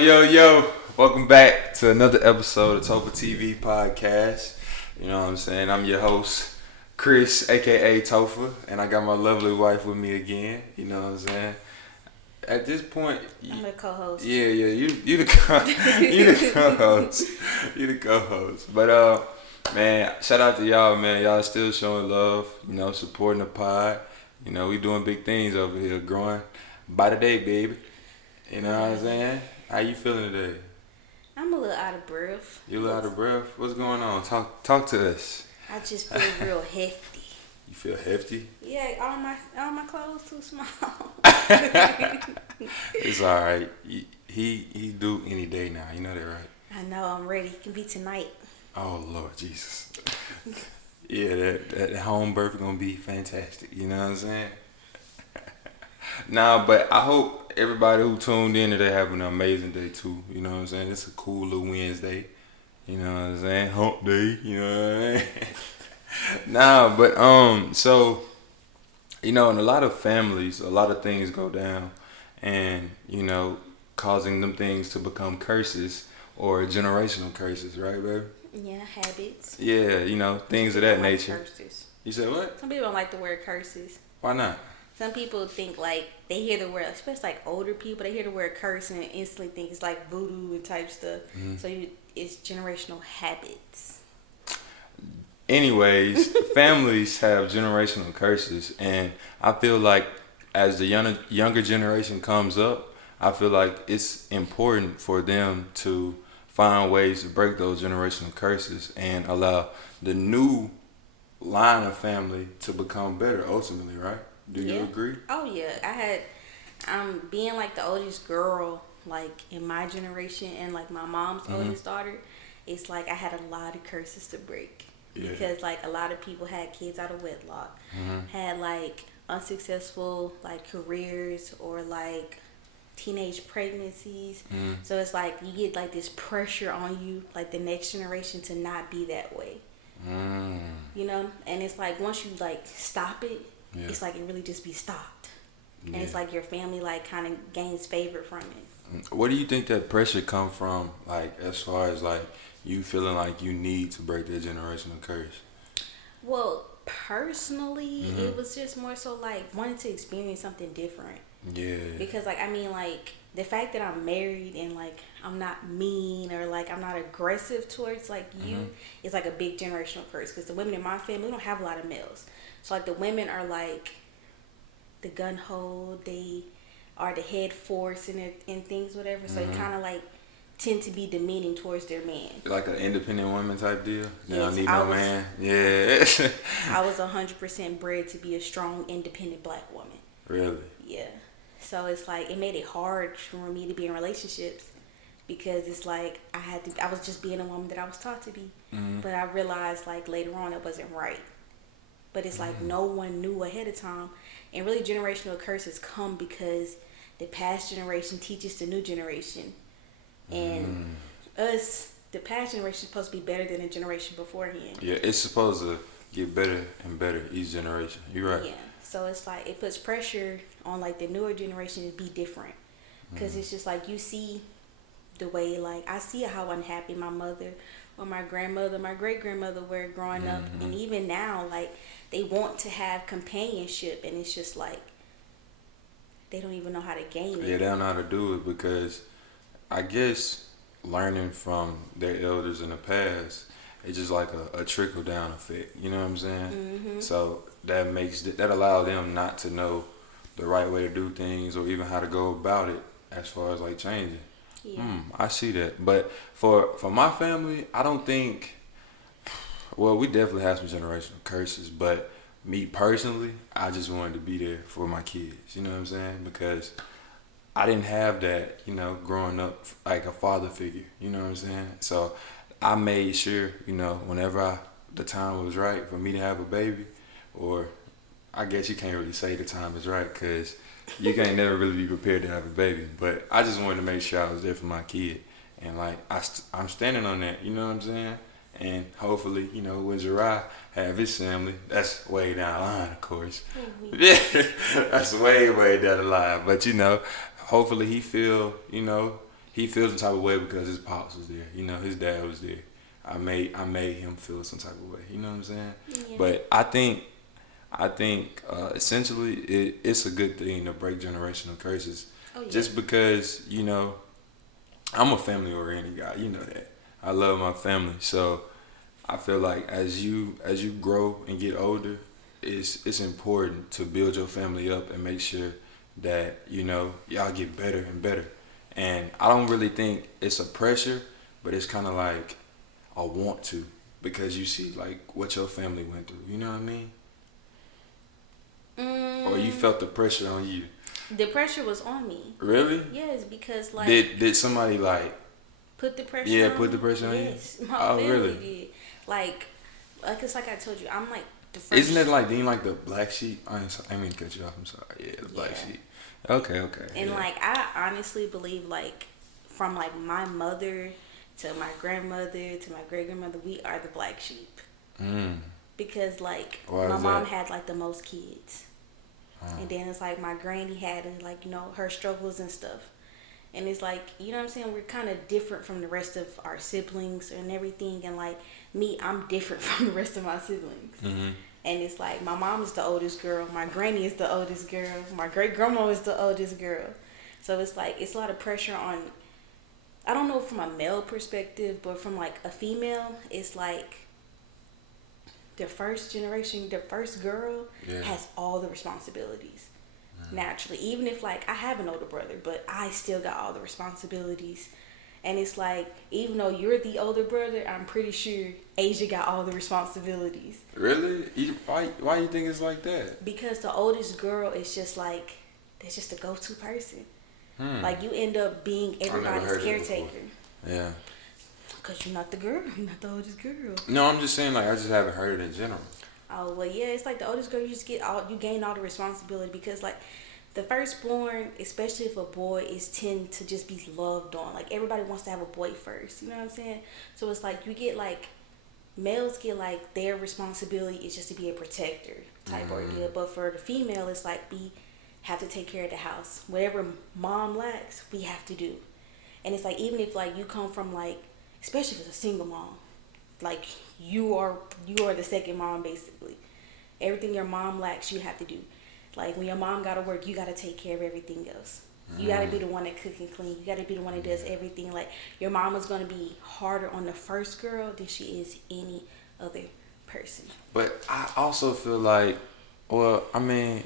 Yo, welcome back to another episode of TopherTvPodcast. You know what I'm saying? I'm your host, Chris, aka Topher, and I got my lovely wife with me again. You know what I'm saying? At this point, I'm the co-host. you the co-host. You the co-host. But man, shout out to y'all, man. Y'all still showing love, supporting the pod. We doing big things over here, growing by the day, baby. You know what I'm saying? How you feeling today? I'm a little out of breath. You a little out of breath? What's going on? Talk to us. I just feel real hefty. You feel hefty? Yeah, all my clothes too small. It's all right. He do any day now. You know that, right? I know. I'm ready. It can be tonight. Oh Lord Jesus. Yeah, that home birth gonna be fantastic. You know what I'm saying? Nah, but I hope everybody who tuned in today having an amazing day too. You know what I'm saying? It's a cool little Wednesday. You know what I'm saying? Hump day. You know what I mean? Nah, but so in a lot of families, a lot of things go down, and causing them things to become curses or generational curses, right, baby? Yeah, habits. Yeah, things of that nature. Curses. You said what? Some people don't like the word curses. Why not? Some people think they hear the word, especially older people, they hear the word curse and instantly think it's like voodoo and type stuff. Mm-hmm. So it's generational habits. Anyways, families have generational curses, and I feel like as the younger generation comes up, I feel like it's important for them to find ways to break those generational curses and allow the new line of family to become better ultimately, right? Do you agree? Oh yeah, being like the oldest girl, like in my generation, and like my mom's oldest daughter. It's like I had a lot of curses to break because like a lot of people had kids out of wedlock, had like unsuccessful like careers or like teenage pregnancies. So it's like you get like this pressure on you, like the next generation, to not be that way. And it's like once you like stop it. Yeah. It's like it really just be stopped. Yeah. And it's like your family like kind of gains favor from it. Where do you think that pressure come from, like as far as like you feeling like you need to break that generational curse? Well, personally, it was just more so like wanting to experience something different. Yeah. Because like the fact that I'm married and like I'm not mean or like I'm not aggressive towards like you is like a big generational curse. Because the women in my family, we don't have a lot of males. So like the women are like the gun ho, they are the head force and things, whatever. So they kind of like tend to be demeaning towards their man. Like an independent woman type deal? They yes, don't need no man? Yeah. I was 100% bred to be a strong, independent black woman. Really? Yeah. So it's like it made it hard for me to be in relationships because it's like I was just being a woman that I was taught to be. But I realized like later on it wasn't right. But it's like no one knew ahead of time. And really generational curses come because the past generation teaches the new generation. And the past generation is supposed to be better than the generation beforehand. Yeah, it's supposed to get better and better each generation. You're right. Yeah. So it's like it puts pressure on like the newer generation to be different. Because it's just like you see the way, like I see how unhappy my mother or my grandmother, my great grandmother were growing up. And even now, like they want to have companionship, and it's just like they don't even know how to gain it. Yeah, they don't know how to do it because I guess learning from their elders in the past, it's just like a trickle down effect. You know what I'm saying? So that allows them not to know the right way to do things or even how to go about it as far as like changing. Yeah. I see that. But for my family, I don't think. Well, we definitely have some generational curses, but me personally, I just wanted to be there for my kids. You know what I'm saying? Because I didn't have that, growing up like a father figure. You know what I'm saying? So I made sure, whenever the time was right for me to have a baby, or I guess you can't really say the time is right because you can't never really be prepared to have a baby. But I just wanted to make sure I was there for my kid. And like I'm standing on that, you know what I'm saying? And hopefully, when Gerard have his family, that's way down the line, of course. Yeah, that's way down the line. But hopefully he feel, he feels some type of way because his pops was there. You know, his dad was there. I made him feel some type of way. You know what I'm saying? Yeah. But I think essentially it's a good thing to break generational curses. Oh yeah. Just because I'm a family oriented guy. You know that. I love my family, so I feel like as you grow and get older, it's important to build your family up and make sure that y'all get better and better. And I don't really think it's a pressure, but it's kind of like a want to, because you see like what your family went through. You know what I mean? Or you Mm, felt the pressure on you. the pressure was on me. Really? Yes, because like Did somebody put the pressure yeah on put the me. pressure on you? Yes, my Oh family really? did. Like it's like I told you, I'm like the first. Isn't it like being like the black sheep? I mean to cut you off. I'm sorry. Yeah, the black Yeah. sheep. Okay. And Yeah. like I honestly believe like from like my mother to my grandmother to my great grandmother, we are the black sheep. Mm. Because like Why my is mom that? had like the most kids. And then it's like my granny had like, her struggles and stuff. And it's like, you know what I'm saying? We're kind of different from the rest of our siblings and everything. And like me, I'm different from the rest of my siblings. Mhm. And it's like my mom is the oldest girl, my granny is the oldest girl, my great grandma is the oldest girl. So it's like it's a lot of pressure on. I don't know from a male perspective, but from like a female, it's like the first generation, the first girl Yeah. has all the responsibilities. Naturally, even if like I have an older brother, but I still got all the responsibilities. And it's like, even though you're the older brother, I'm pretty sure Asia got all the responsibilities. Really? Why you think it's like that? Because the oldest girl is just like, that's just a go-to person. Like, you end up being never everybody's heard that caretaker. Yeah. Because you're not the girl. You're not the oldest girl. No, I'm just saying, like, I just haven't heard it in general. Oh, well, yeah, it's like the oldest girl, you gain all the responsibility. Because, like, the firstborn, especially if a boy, is tend to just be loved on. Like, everybody wants to have a boy first. You know what I'm saying? So it's like, you get, like, males get, like, their responsibility is just to be a protector type ordeal. But for the female, it's like, we have to take care of the house. Whatever mom lacks, we have to do. And it's like, even if, like, you come from, like, especially if it's a single mom, like, you are the second mom, basically. Everything your mom lacks, you have to do. Like, when your mom gotta work, you gotta take care of everything else. You gotta be the one that cook and clean. You gotta be the one that does everything. Like, your mama's gonna be harder on the first girl than she is any other person. But I also feel like, well, I mean,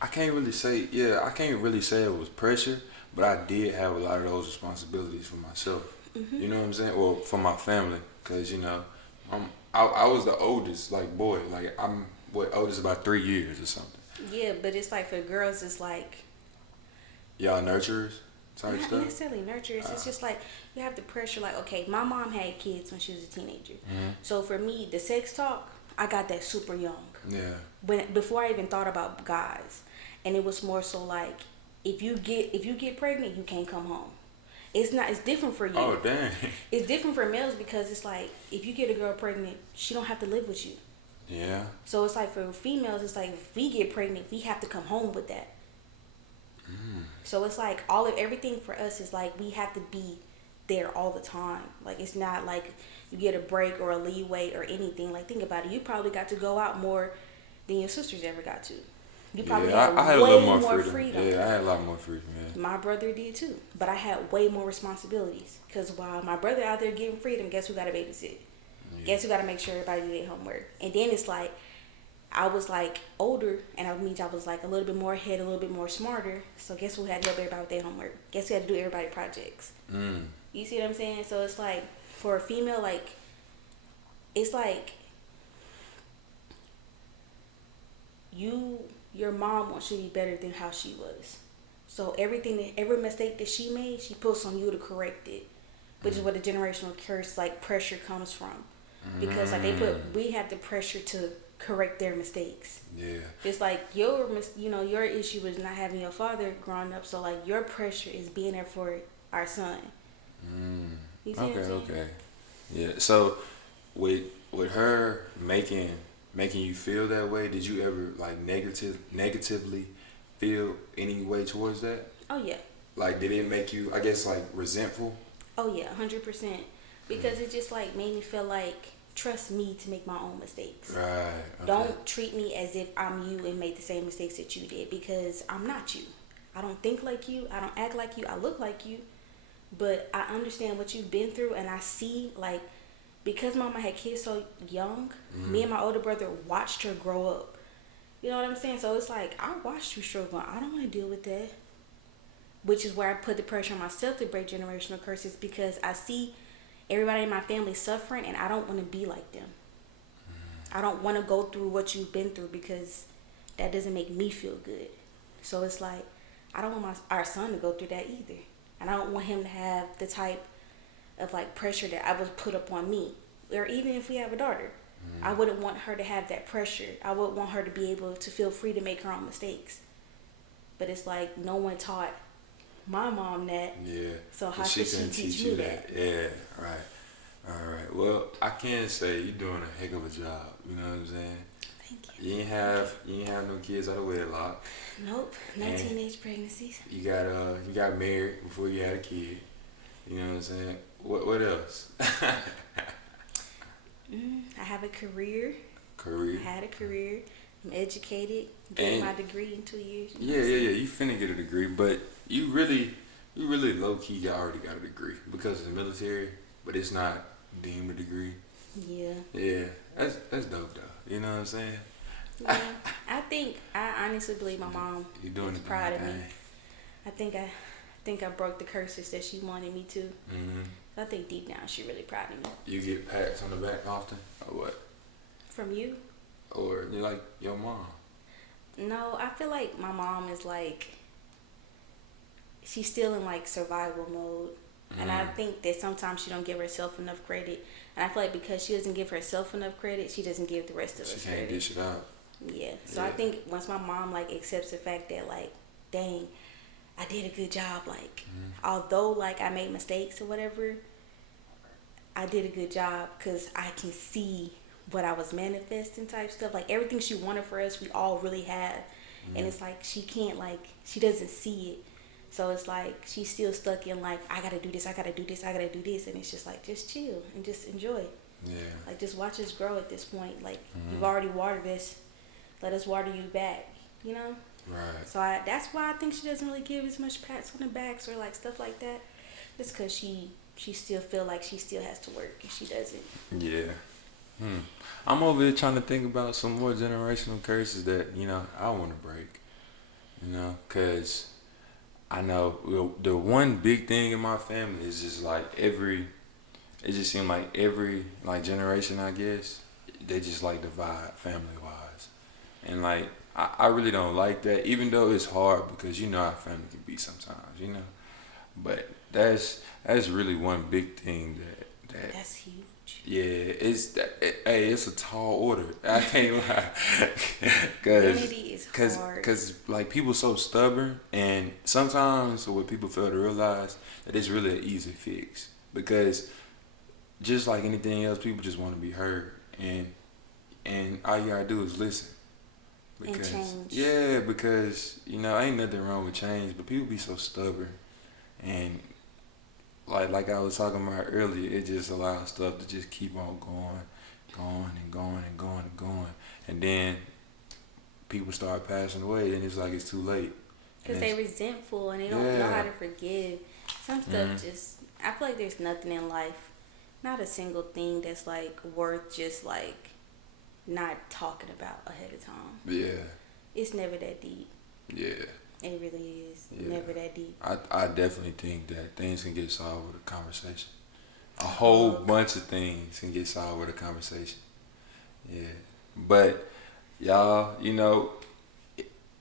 I can't really say it was pressure, but I did have a lot of those responsibilities for myself. You know what I'm saying? Or for my family, because I was the oldest, like, boy, like I'm oldest about 3 years or something. Yeah, but it's like for girls, it's like Y'all nurturers type not stuff. necessarily nurturers. It's just like you have the pressure. Like, okay, my mom had kids when she was a teenager, so for me, the sex talk, I got that super young. Yeah. Before I even thought about guys, and it was more so like if you get pregnant, you can't come home. It's different for you. Oh dang. It's different for males because it's like if you get a girl pregnant, she don't have to live with you. Yeah. So it's like for females, it's like if we get pregnant, we have to come home with that. So it's like everything for us is like we have to be there all the time. Like, it's not like you get a break or a leeway or anything. Like, think about it. You probably got to go out more than your sisters ever got to. You probably had I had way a little more freedom. Yeah, I had a lot more freedom. Yeah. My brother did too, but I had way more responsibilities. Because while my brother out there getting freedom, guess who got to babysit? Guess who got to make sure everybody did their homework? And then it's like I was like older, and I mean I was like a little bit more ahead, a little bit more smarter. So guess who had to help everybody with their homework? Guess who had to do everybody's projects? You see what I'm saying? So it's like for a female, like it's like your mom wants you to be better than how she was. So every mistake that she made, she puts on you to correct it, which is where the generational curse, like, pressure comes from. Because like we have the pressure to correct their mistakes. Yeah. It's like your issue is not having your father growing up, so like your pressure is being there for our son. You see what I'm saying? Okay. Yeah. So with her making you feel that way, did you ever like negatively feel any way towards that? Oh yeah. Like, did it make you, I guess, like resentful? Oh yeah, 100%. Because it just like made me feel like trust me to make my own mistakes. Right. Okay. Don't treat me as if I'm you and made the same mistakes that you did, because I'm not you. I don't think like you. I don't act like you. I look like you. But I understand what you've been through, and I see, like, because mama had kids so young, me and my older brother watched her grow up. You know what I'm saying? So it's like, I watched you struggle. I don't want to deal with that. Which is where I put the pressure on myself to break generational curses, because I see everybody in my family suffering, and I don't want to be like them. I don't want to go through what you've been through, because that doesn't make me feel good. So it's like, I don't want our son to go through that either. And I don't want him to have the type of like pressure that I was put up on me. Or even if we have a daughter, I wouldn't want her to have that pressure. I would want her to be able to feel free to make her own mistakes. But it's like, no one taught my mom that. Yeah. So how should she teach me that? Yeah. Right. All right. Well, I can say you're doing a heck of a job. You know what I'm saying? Thank you. You ain't have no kids out of wedlock. Nope. No teenage pregnancies. You got married before you had a kid. You know what I'm saying? What else? I have a career. Career. I had a career. I'm educated. Getting my degree in 2 years. Yeah. You finna get a degree, but you really low key already got a degree because of the military, but it's not deemed a degree. Yeah. Yeah, that's dope though. You know what I'm saying? Yeah. I honestly believe my mom is proud of me. I think I broke the curses that she wanted me to. Mm-hmm. I think deep down she really proud of me. You get pats on the back often, or what? From you? Or you like your mom? No, I feel like my mom is like, she's still in like survival mode. And I think that sometimes she don't give herself enough credit. And I feel like because she doesn't give herself enough credit, she doesn't give the rest of us credit. She can't dish it out. Yeah. So I think once my mom like accepts the fact that like, dang, I did a good job. Like, although like I made mistakes or whatever, I did a good job because I can see what I was manifesting type stuff. Like everything she wanted for us, we all really have. And it's like she can't like, she doesn't see it. So it's like she's still stuck in like, I gotta do this, I gotta do this, I gotta do this. And it's just like, just chill and just enjoy. Yeah. Like just watch us grow at this point. Like you've already watered us. Let us water you back, you know? Right. So that's why I think she doesn't really give as much pats on the backs or like stuff like that. Just because she still feel like she still has to work and she doesn't. Yeah. I'm over here trying to think about some more generational curses that, you know, I want to break. You know, because I know the one big thing in my family is just like it just seemed like every like generation, I guess, they just like divide family wise. And like, I really don't like that, even though it's hard because you know how family can be sometimes, you know. But that's really one big thing that's huge. Yeah, it's a tall order. I can't lie. Unity is hard. Cause like people so stubborn, and sometimes what people fail to realize that it's really an easy fix. Because just like anything else, people just want to be heard, and all you gotta do is listen. Because, and change. Yeah, because you know ain't nothing wrong with change, but people be so stubborn, and like I was talking about earlier, it just allows stuff to just keep on going, and then people start passing away, then it's like it's too late. Because they resentful and they don't know how to forgive. Some stuff just, I feel like there's nothing in life, not a single thing that's like worth just like not talking about ahead of time. Yeah. It's never that deep. Yeah. It really is never that deep. I definitely think that things can get solved with a conversation. A whole bunch of things can get solved with a conversation. Yeah. But y'all, you know,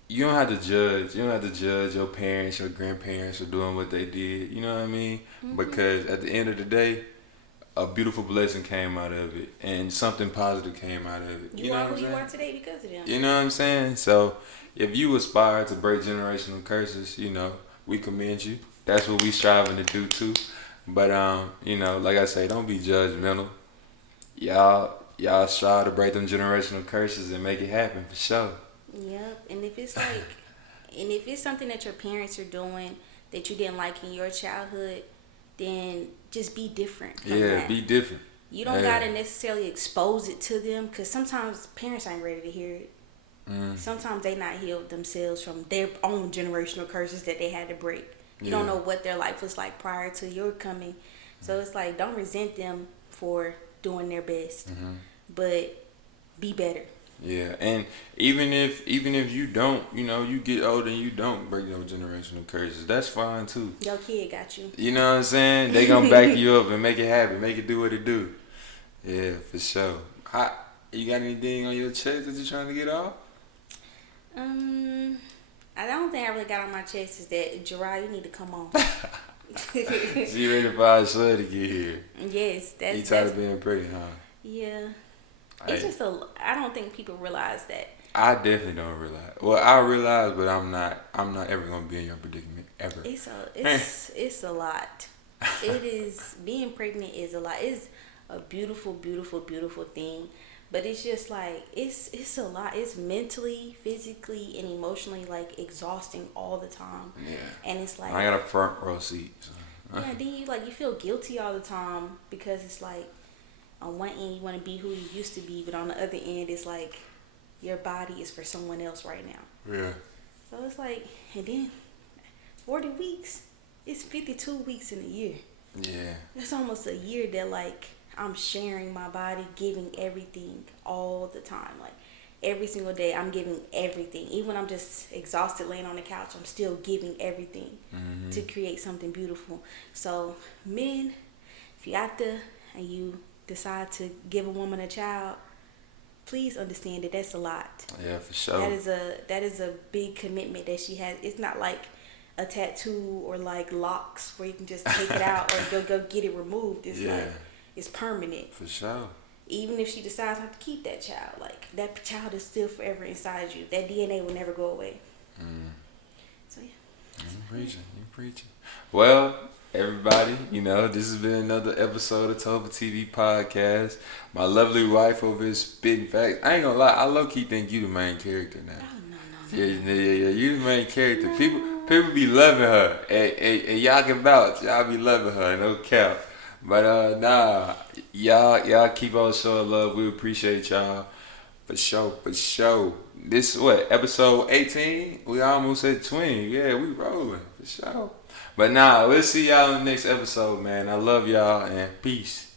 you don't have to judge. You don't have to judge your parents, your grandparents for doing what they did. You know what I mean? Because at the end of the day, a beautiful blessing came out of it, and something positive came out of it. You know are who you are today because of them. You know what I'm saying? So if you aspire to break generational curses, you know, we commend you. That's what we striving to do too. But you know, like I say, don't be judgmental. Y'all strive to break them generational curses and make it happen for sure. Yep. And if it's like and if it's something that your parents are doing that you didn't like in your childhood, then just be different from Yeah, that. be different. You don't gotta necessarily expose it to them, because sometimes parents ain't ready to hear it. Sometimes they not healed themselves from their own generational curses that they had to break. You don't know what their life was like prior to your coming. So it's like, don't resent them for doing their best, but be better. Yeah, and even if you don't, you get older and you don't break no generational curses, that's fine too. Your kid got you. You know what I'm saying? They gonna back you up and make it happen, make it do what it do. Yeah, for sure. You got anything on your chest that you're trying to get off? I don't think I really got on my chest is that, Gerard, you need to come on. She ready for our son to get here. Yes, that's. You tired of being pregnant, huh? Yeah, it's just I don't think people realize that. I definitely don't realize. Well, I realize, but I'm not ever gonna be in your predicament ever. It's a lot. It is, being pregnant is a lot. It's a beautiful, beautiful, beautiful thing. But it's just like, it's a lot. It's mentally, physically, and emotionally like exhausting all the time. Yeah. And it's like, I got a front row seat. So. Yeah, then you feel guilty all the time, because it's like, on one end you want to be who you used to be, but on the other end it's like your body is for someone else right now. Yeah. So it's like, and then 40 weeks, it's 52 weeks in a year. Yeah. That's almost a year that like I'm sharing my body, giving everything all the time. Like every single day I'm giving everything. Even when I'm just exhausted laying on the couch, I'm still giving everything to create something beautiful. So men, if you out there and you decide to give a woman a child, please understand that that's a lot. Yeah, for sure. That is a big commitment that she has. It's not like a tattoo or like locks where you can just take it out or go get it removed. It's like, it's permanent. For sure. Even if she decides not to keep that child, like that child is still forever inside you. That DNA will never go away. So yeah. You preaching. Well, everybody, this has been another episode of TopherTvPodcast. My lovely wife over here spitting facts. I ain't gonna lie, I low-key think you the main character now. Oh, no. Yeah, you the main character. No. People be loving her. And y'all can vouch. Y'all be loving her, no cap. But nah, y'all keep on showing love. We appreciate y'all. For sure. This what, episode 18? We almost at 20. Yeah, we rolling. For sure. But nah, we'll see y'all in the next episode, man. I love y'all and peace.